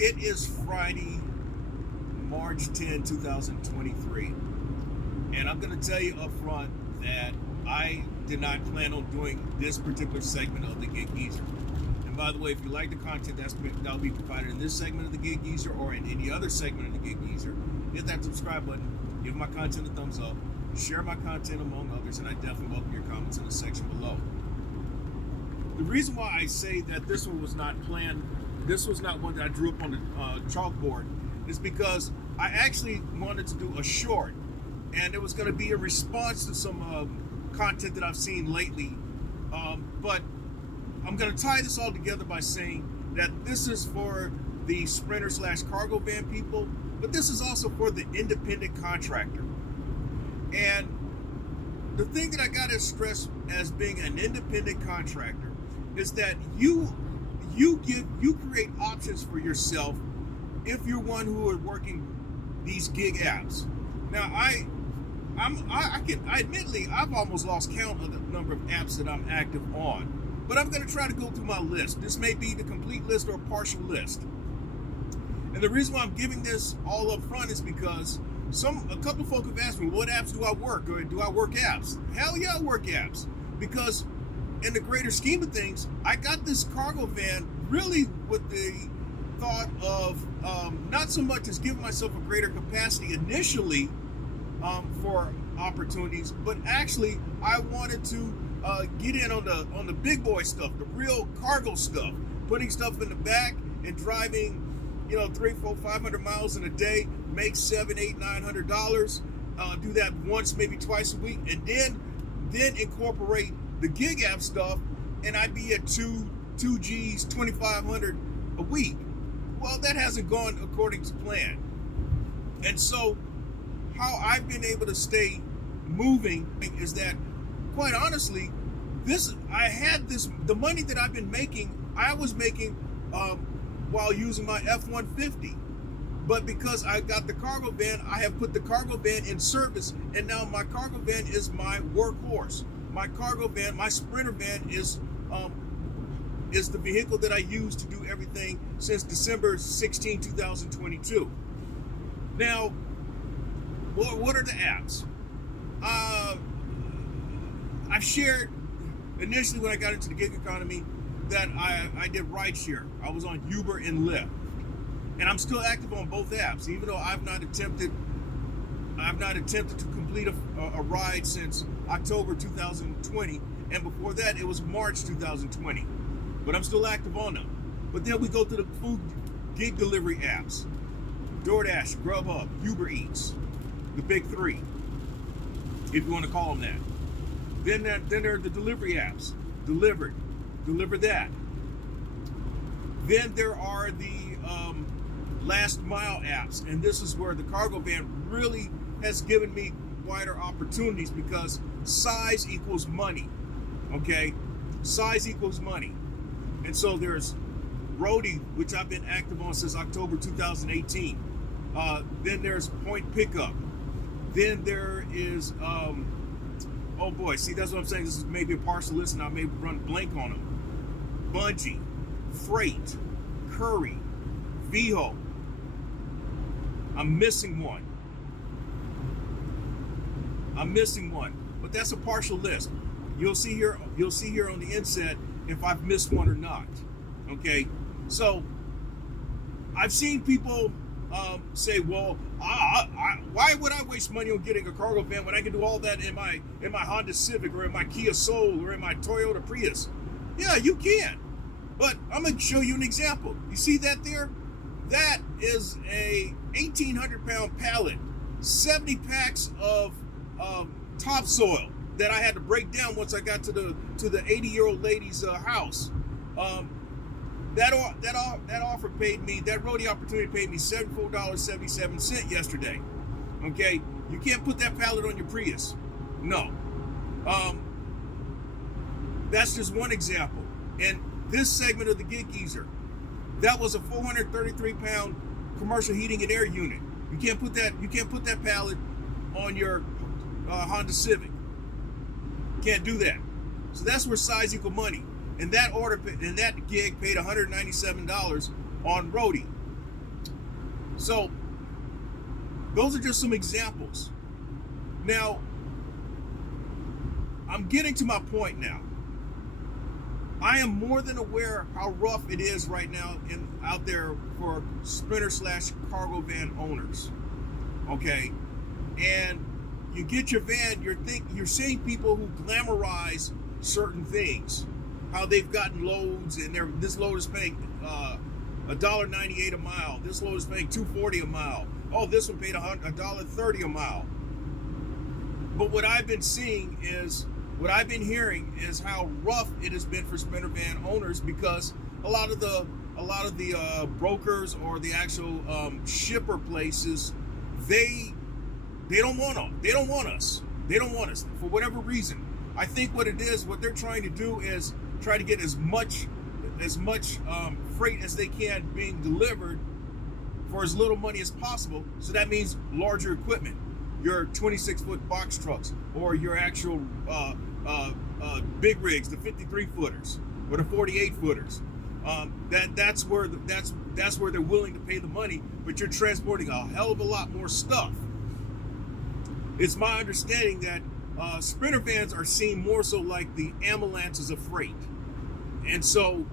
It is Friday, March 10, 2023, and I'm going to tell you up front that I did not plan on doing this particular segment of the Gig Geezer. And by the way, if you like the content that'll be provided in this segment of the Gig Geezer or in any other segment of the Gig Geezer, hit that subscribe button, give my content a thumbs up, share my content among others, and I definitely welcome your comments in the section below. The reason why I say that this one was not planned, this was not one that I drew up on the chalkboard, is because I actually wanted to do a short, and it was going to be a response to some content that I've seen lately. But I'm going to tie this all together by saying that this is for the sprinter / cargo van people, but this is also for the independent contractor. And the thing that I got to stress as being an independent contractor is that you create options for yourself if you're one who are working these gig apps. Now, admittedly, I've almost lost count of the number of apps that I'm active on, but I'm going to try to go through my list. This may be the complete list or a partial list. And the reason why I'm giving this all up front is because a couple of folk have asked me, what apps do I work? Or do I work apps? Hell yeah, I work apps. Because in the greater scheme of things, I got this cargo van really with the thought of not so much as giving myself a greater capacity initially for opportunities, but actually I wanted to get in on the big boy stuff, the real cargo stuff, putting stuff in the back and driving, 300, 400, 500 miles in a day, make $700, $800, $900, do that once, maybe twice a week, and then incorporate the gig app stuff, and I'd be at 2 G's, 2,500 a week. Well, that hasn't gone according to plan. And so how I've been able to stay moving is that, quite honestly, the money that I've been making, I was making while using my F-150. But because I got the cargo van, I have put the cargo van in service, and now my cargo van is my workhorse. My cargo van, my sprinter van is the vehicle that I use to do everything since December 16, 2022. Now, what are the apps? I've shared initially when I got into the gig economy that I did rideshare. I was on Uber and Lyft. And I'm still active on both apps, even though I've not attempted to complete a ride since October 2020, and before that it was March 2020. But I'm still active on them. But then we go to the food gig delivery apps: DoorDash, Grubhub, Uber Eats, the big three, if you want to call them that. Then there are the delivery apps: Deliver that. Then there are the last mile apps, and this is where the cargo van really has given me wider opportunities because size equals money. Okay, size equals money. And so there's Roadie, which I've been active on since October 2018. Then there's Point Pickup. Then there is oh boy, see, that's what I'm saying. This is maybe a partial list, and I may run blank on them. Bungie, Freight, Curry, VHO. I'm missing one, but that's a partial list. You'll see here on the inset if I've missed one or not. Okay, so I've seen people say, well, why would I waste money on getting a cargo van when I can do all that in my Honda Civic or in my Kia Soul or in my Toyota Prius? Yeah, you can. But I'm going to show you an example. You see that there? That is a 1,800-pound pallet, 70 packs of topsoil that I had to break down once I got to the 80-year-old lady's house. That offer paid me, that roadie opportunity paid me $74.77 yesterday. Okay, you can't put that pallet on your Prius. No. That's just one example. And this segment of the Gig Geezer, that was a 433-pound commercial heating and air unit. You can't put that pallet on your Honda Civic. Can't do that. So that's where size equal money. And that gig paid $197 on roadie. So those are just some examples. Now, I'm getting to my point now. I am more than aware how rough it is right now out there for sprinter / cargo van owners. Okay, and you get your van, you're seeing people who glamorize certain things, how they've gotten loads, and this load is paying $1.98 a mile. This load is paying $2.40 a mile. Oh, this one paid $1.30 a mile. But what I've been hearing is how rough it has been for sprinter van owners, because a lot of the brokers or the actual shipper places, they don't want them. They don't want us. They don't want us for whatever reason. I think what they're trying to do is try to get as much freight as they can being delivered for as little money as possible. So that means larger equipment, your 26-foot box trucks, or your actual big rigs, the 53-footers or the 48-footers. That's where they're willing to pay the money, but you're transporting a hell of a lot more stuff. It's my understanding that sprinter vans are seen more so like the ambulances of freight. And so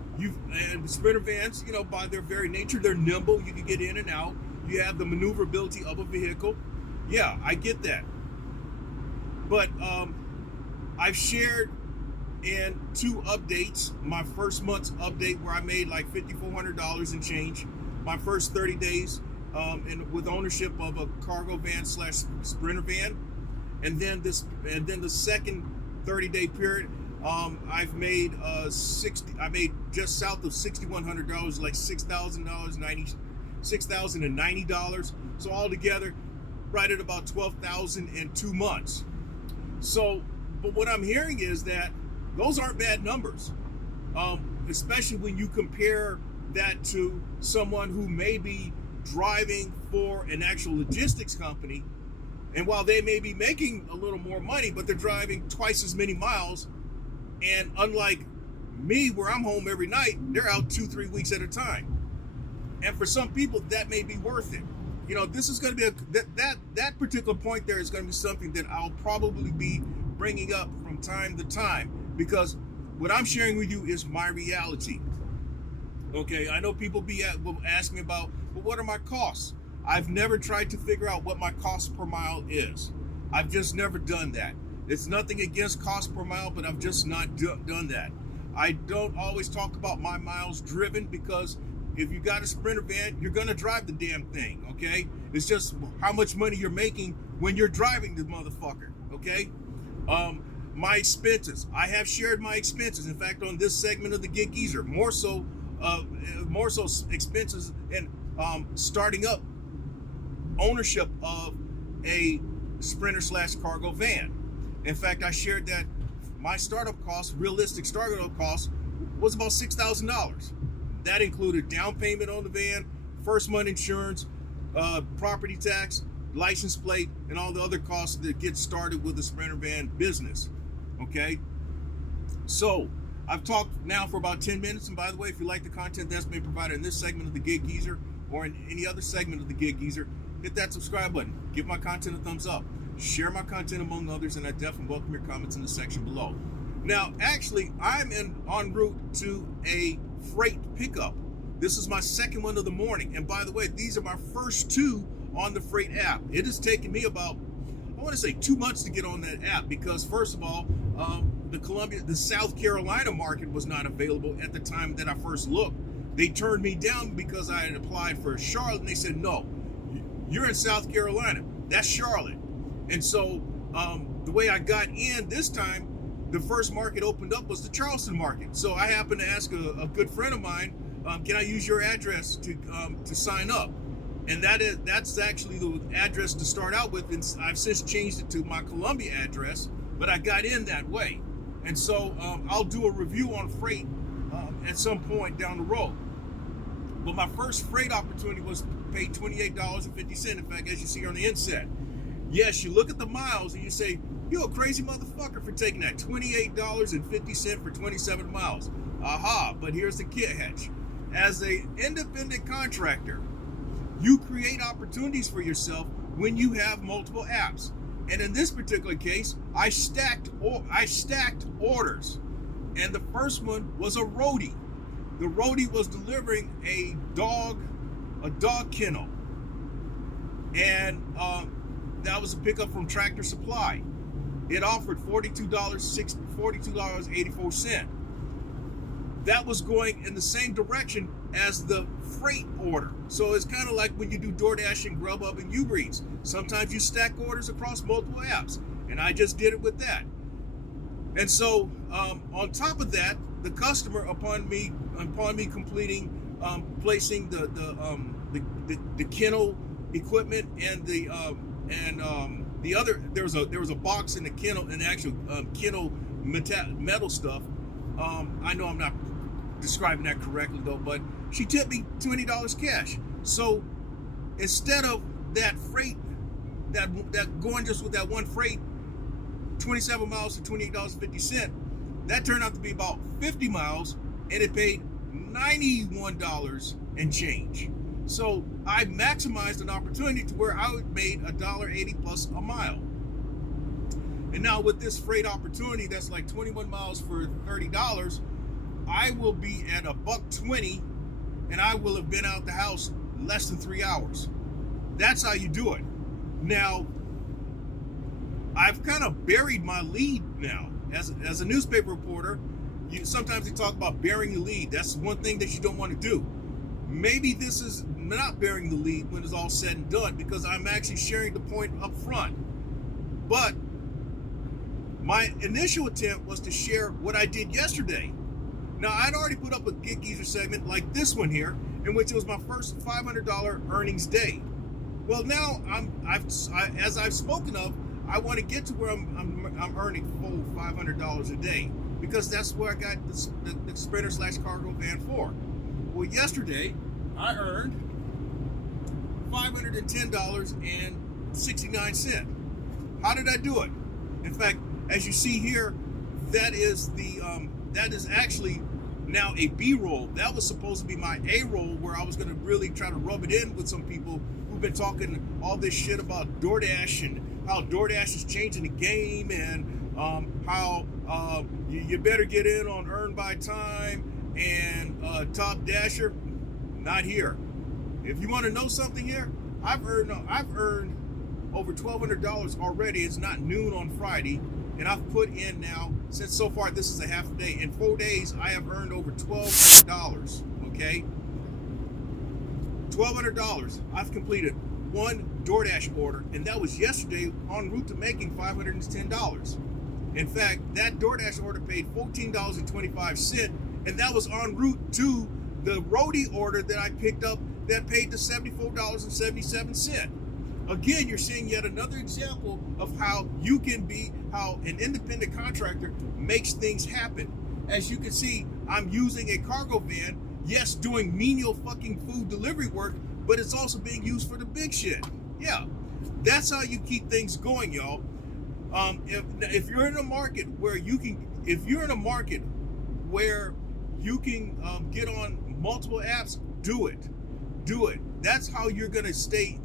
sprinter vans, by their very nature, they're nimble. You can get in and out. You have the maneuverability of a vehicle. Yeah, I get that. But I've shared in 2 updates. My first month's update, where I made like $5,400 and change. My first 30 days with ownership of a cargo van / sprinter van, and then the second 30-day period, I've made I made just south of $6,100, like $6,090. So altogether, right at about $12,000 in 2 months. So, but what I'm hearing is that those aren't bad numbers, especially when you compare that to someone who may be driving for an actual logistics company, and while they may be making a little more money, but they're driving twice as many miles. And unlike me, where I'm home every night, they're out 2-3 weeks at a time. And for some people, that may be worth it. This is going to be that particular point there is going to be something that I'll probably be bringing up from time to time, because what I'm sharing with you is my reality. Okay, I know people will ask me about, well, what are my costs? I've never tried to figure out what my cost per mile is. I've just never done that. It's nothing against cost per mile, but I've just not done that. I don't always talk about my miles driven, because if you got a sprinter van, you're going to drive the damn thing, okay? It's just how much money you're making when you're driving the motherfucker, okay? My expenses. I have shared my expenses. In fact, on this segment of the Gig Geezer, more so expenses and starting up ownership of a sprinter / cargo van. In fact, I shared that my realistic startup cost was about $6,000. That included down payment on the van, first month insurance, property tax, license plate, and all the other costs that get started with the sprinter van business. Okay? So, I've talked now for about 10 minutes, and by the way, if you like the content that's been provided in this segment of the Gig Geezer or in any other segment of the Gig Geezer, hit that subscribe button. Give my content a thumbs up. Share my content among others, and I definitely welcome your comments in the section below. Now, actually, I'm en route to a freight pickup. This is my second one of the morning, and by the way, these are my first 2 on the freight app. It has taken me about, I want to say, 2 months to get on that app, because first of all, the South Carolina market was not available at the time that I first looked. They turned me down because I had applied for Charlotte, and they said, no, you're in South Carolina. That's Charlotte. And so the way I got in this time, the first market opened up was the Charleston market. So I happened to ask a good friend of mine, can I use your address to sign up? And that's actually the address to start out with. And I've since changed it to my Columbia address, but I got in that way. And so I'll do a review on freight at some point down the road. But my first freight opportunity was paid $28.50. In fact, as you see on the inset. Yes, you look at the miles and you say, you're a crazy motherfucker for taking that $28.50 for 27 miles. Aha, but here's the catch. As an independent contractor, You create opportunities for yourself when you have multiple apps. And in this particular case, I stacked orders. And the first one was a roadie. The roadie was delivering a dog kennel. And that was a pickup from Tractor Supply. It offered $42.84. That was going in the same direction as the freight order. So it's kind of like when you do DoorDash and Grubhub and Uber Eats. Sometimes you stack orders across multiple apps, and I just did it with that. And so on top of that, the customer, upon me completing placing the kennel equipment and the other, there was a box in the kennel and the actual kennel metal stuff. I know I'm not describing that correctly though, but she tipped me $20 cash. So instead of that freight, that going just with that one freight, 27 miles for $28.50, that turned out to be about 50 miles, and it paid $91 and change. So I maximized an opportunity to where I made $1.80 plus a mile. And now with this freight opportunity, that's like 21 miles for $30, I will be at $1.20, and I will have been out the house less than 3 hours. That's how you do it. Now, I've kind of buried my lead now. As a newspaper reporter, sometimes they talk about burying the lead. That's one thing that you don't want to do. Maybe this is not burying the lead when it's all said and done, because I'm actually sharing the point up front. But my initial attempt was to share what I did yesterday. Now, I'd already put up a Gig Geezer segment like this one here, in which it was my first $500 earnings day. Well, now as I've spoken of, I want to get to where I'm earning full $500 a day, because that's where I got the Sprinter / cargo van for. Well, yesterday I earned $510.69. How did I do it? In fact, as you see here, that is actually now a B-roll. That was supposed to be my A-roll, where I was going to really try to rub it in with some people who've been talking all this shit about DoorDash and how DoorDash is changing the game, and how you better get in on Earn by Time and Top Dasher. Not here. If you want to know something here, I've earned over $1,200 already. It's not noon on Friday, and I've put in now, since so far this is a half a day, in 4 days I have earned over $1,200. Okay, $1,200. I've completed one DoorDash order, and that was yesterday, en route to making $510. In fact, that DoorDash order paid $14.25, and that was en route to the roadie order that I picked up that paid the $74.77. Again, you're seeing yet another example of how an independent contractor makes things happen. As you can see, I'm using a cargo van, yes, doing menial fucking food delivery work, but it's also being used for the big shit. Yeah, that's how you keep things going, y'all. If you're in a market where you can get on multiple apps, do it. That's how you're gonna stay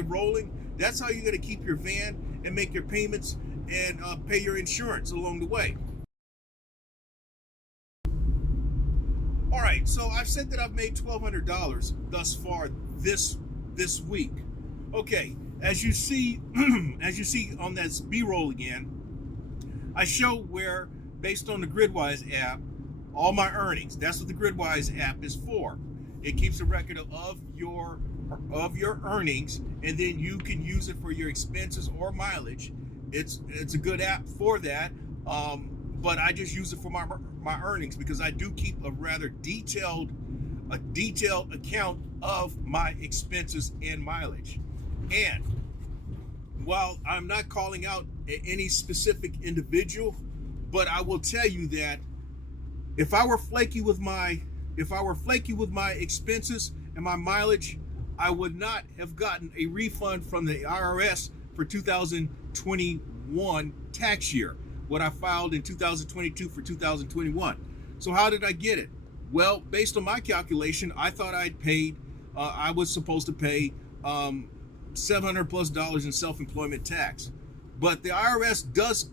rolling. That's how you're gonna keep your van and make your payments and pay your insurance along the way. All right, so I've said that I've made $1,200 thus far this week. Okay, as you see on that B-roll again, I show where, based on the Gridwise app, all my earnings. That's what the Gridwise app is for. It keeps a record of your earnings, and then you can use it for your expenses or mileage. It's a good app for that. But I just use it for my earnings, because I do keep a rather detailed account of my expenses and mileage. And while I'm not calling out any specific individual, but I will tell you that if I were flaky with my expenses and my mileage, I would not have gotten a refund from the IRS for 2021 tax year, what I filed in 2022 for 2021. So how did I get it? Well, based on my calculation, I thought I'd paid I was supposed to pay $700+ in self-employment tax. But the IRS does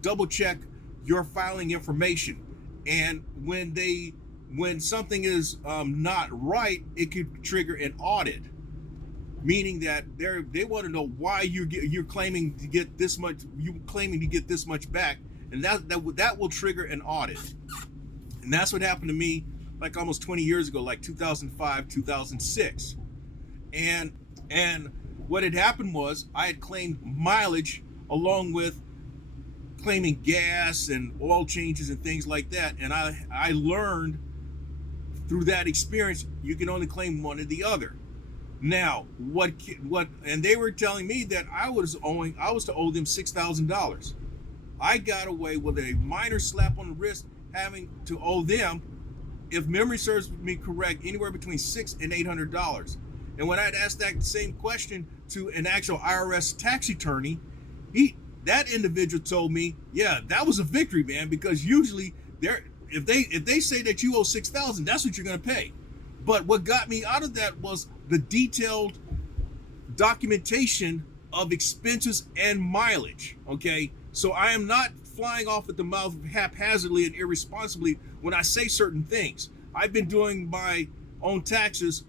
double check your filing information, and when something is not right, it could trigger an audit, meaning that they want to know why you're claiming to get this much back, and that will trigger an audit. And that's what happened to me like almost 20 years ago, like 2005, 2006. And what had happened was I had claimed mileage along with claiming gas and oil changes and things like that. And I learned through that experience, you can only claim one or the other. Now, and they were telling me that I was to owe them $6,000. I got away with a minor slap on the wrist, having to owe them, if memory serves me correct, anywhere between $600 and $800. And when I'd asked that same question to an actual IRS tax attorney, that individual told me, yeah, that was a victory, man, because usually if they say that you owe $6,000, that's what you're going to pay. But what got me out of that was the detailed documentation of expenses and mileage. Okay, so I am not flying off at the mouth haphazardly and irresponsibly when I say certain things. I've been doing my own taxes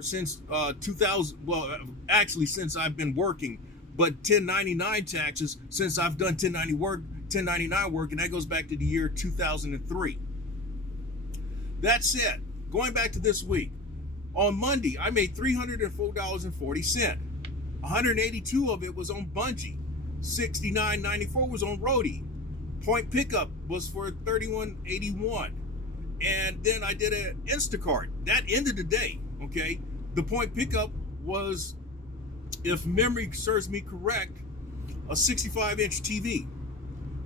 since 2000. Well, actually, since I've been working, but 1099 taxes since I've done 1099 work, and that goes back to the year 2003. That said, going back to this week, on Monday I made $304.40. 182 of it was on Bungie. $69.94 was on Roadie. Point pickup was for $31.81. And then I did an Instacart. That ended the day, okay? The point pickup was, if memory serves me correct, a 65-inch TV.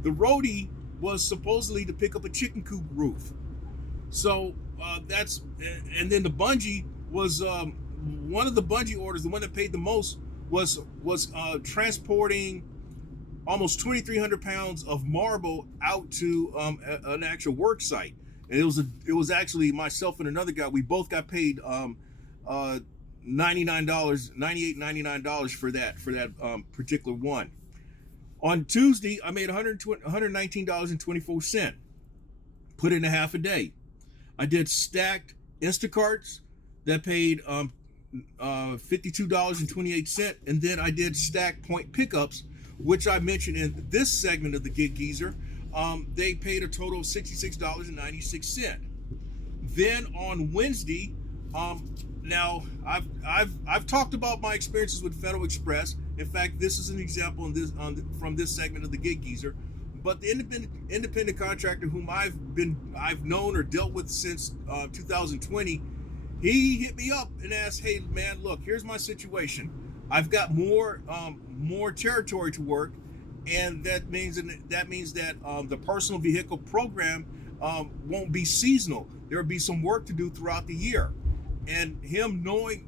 The Roadie was supposedly to pick up a chicken coop roof. So and then the Bungie was, one of the Bungie orders, the one that paid the most, was transporting almost 2,300 pounds of marble out to an actual work site. And it was actually myself and another guy. We both got paid $98.99 for that particular one. On Tuesday, I made $119.24. Put in a half a day. I did stacked Instacarts that paid $52.28, and then I did stacked point pickups, which I mentioned in this segment of the Gig Geezer. They paid a total of $66.96. Then on Wednesday, now I've talked about my experiences with Federal Express. In fact, this is an example from this segment of the Gig Geezer. But the independent contractor whom I've known or dealt with since 2020, he hit me up and asked, "Hey man, look, here's my situation. I've got more territory to work, and that means that the personal vehicle program won't be seasonal. There will be some work to do throughout the year." And him knowing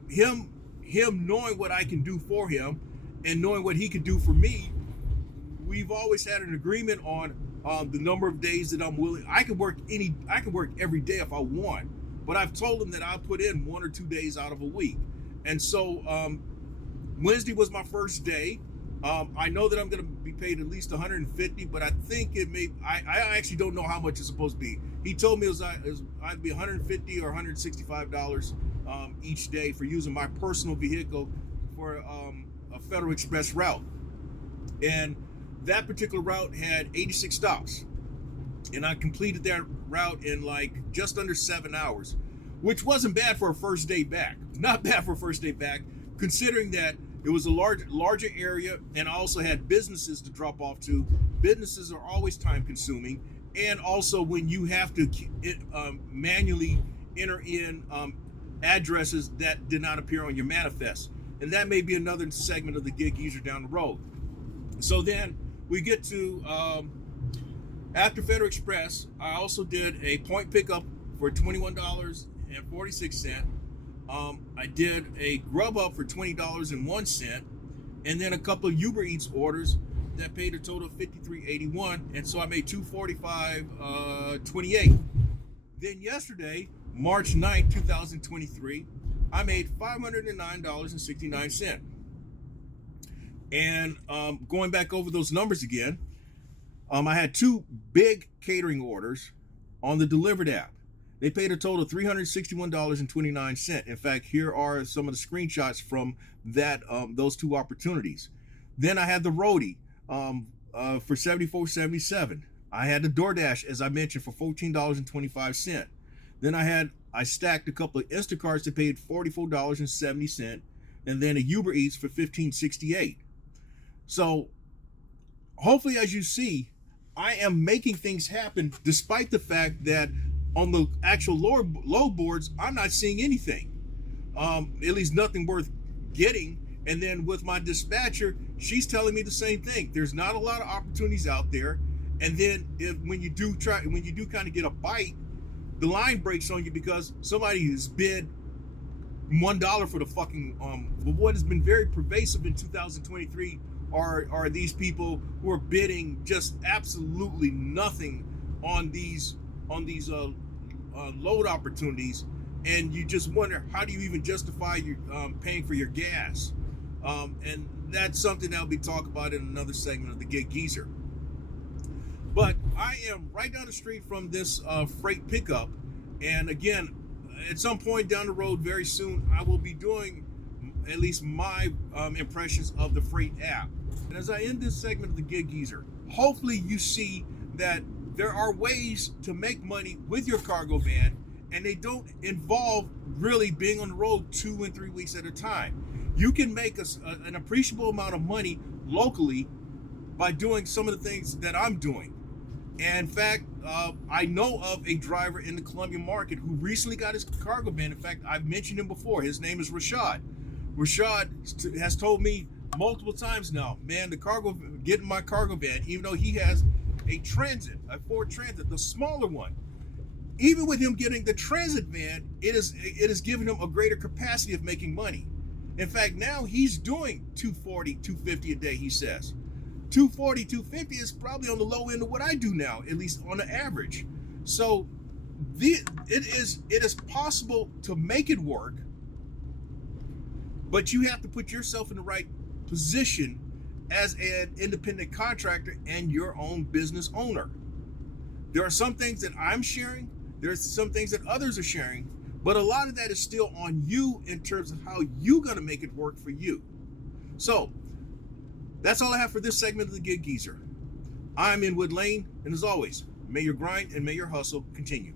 what I can do for him, and knowing what he could do for me, we've always had an agreement on the number of days that I'm willing. I can work every day if I want, but I've told him that I'll put in 1 or 2 days out of a week. And so Wednesday was my first day. I know that I'm going to be paid at least $150, but I think it may. I actually don't know how much it's supposed to be. He told me it was I'd be $150 or $165 each day for using my personal vehicle for a Federal Express route. And that particular route had 86 stops, and I completed that route in like just under 7 hours, which wasn't bad for a first day back. Not bad for a first day back, considering that it was a larger area, and I also had businesses to drop off to. Businesses are always time consuming, and also when you have to manually enter in addresses that did not appear on your manifest. And that may be another segment of the Gig Geezer down the road. So then we get to, after Federal Express, I also did a point pickup for $21.46. I did a Grubhub for $20.01, and then a couple of Uber Eats orders that paid a total of $53.81, and so I made $245.28. Then yesterday, March 9th, 2023, I made $509.69. And going back over those numbers again, I had two big catering orders on the Delivered app. They paid a total of $361.29. In fact, here are some of the screenshots from those two opportunities. Then I had the roadie for $74.77. I had the DoorDash, as I mentioned, for $14.25. Then I stacked a couple of Instacarts that paid $44.70, and then a Uber Eats for $15.68. So hopefully, as you see, I am making things happen despite the fact that on the actual load boards, I'm not seeing anything. At least nothing worth getting. And then with my dispatcher, she's telling me the same thing. There's not a lot of opportunities out there. And then when you do kind of get a bite, the line breaks on you because somebody has bid $1 for the fucking what has been very pervasive in 2023 are these people who are bidding just absolutely nothing on these load opportunities, and you just wonder, how do you even justify your paying for your gas? And that's something that will be talked about in another segment of the Gig Geezer. But I am right down the street from this freight pickup, and again, at some point down the road, very soon, I will be doing at least my impressions of the freight app. And as I end this segment of the Gig Geezer, hopefully you see that there are ways to make money with your cargo van, and they don't involve really being on the road 2 and 3 weeks at a time. You can make an appreciable amount of money locally by doing some of the things that I'm doing. And in fact, I know of a driver in the Columbia market who recently got his cargo van. In fact, I've mentioned him before. His name is Rashad. Rashad has told me multiple times now, man, getting my cargo van, even though he has a Ford Transit, the smaller one, even with him getting the Transit van, it is giving him a greater capacity of making money. In fact, now he's doing $240, $250 a day, he says. $240, $250 is probably on the low end of what I do now, at least on the average. So it is possible to make it work, but you have to put yourself in the right position as an independent contractor and your own business owner. There are some things that I'm sharing, there's some things that others are sharing, but a lot of that is still on you in terms of how you're going to make it work for you. So that's all I have for this segment of the Gig Geezer. I'm Inwood Lane, and as always, may your grind and may your hustle continue.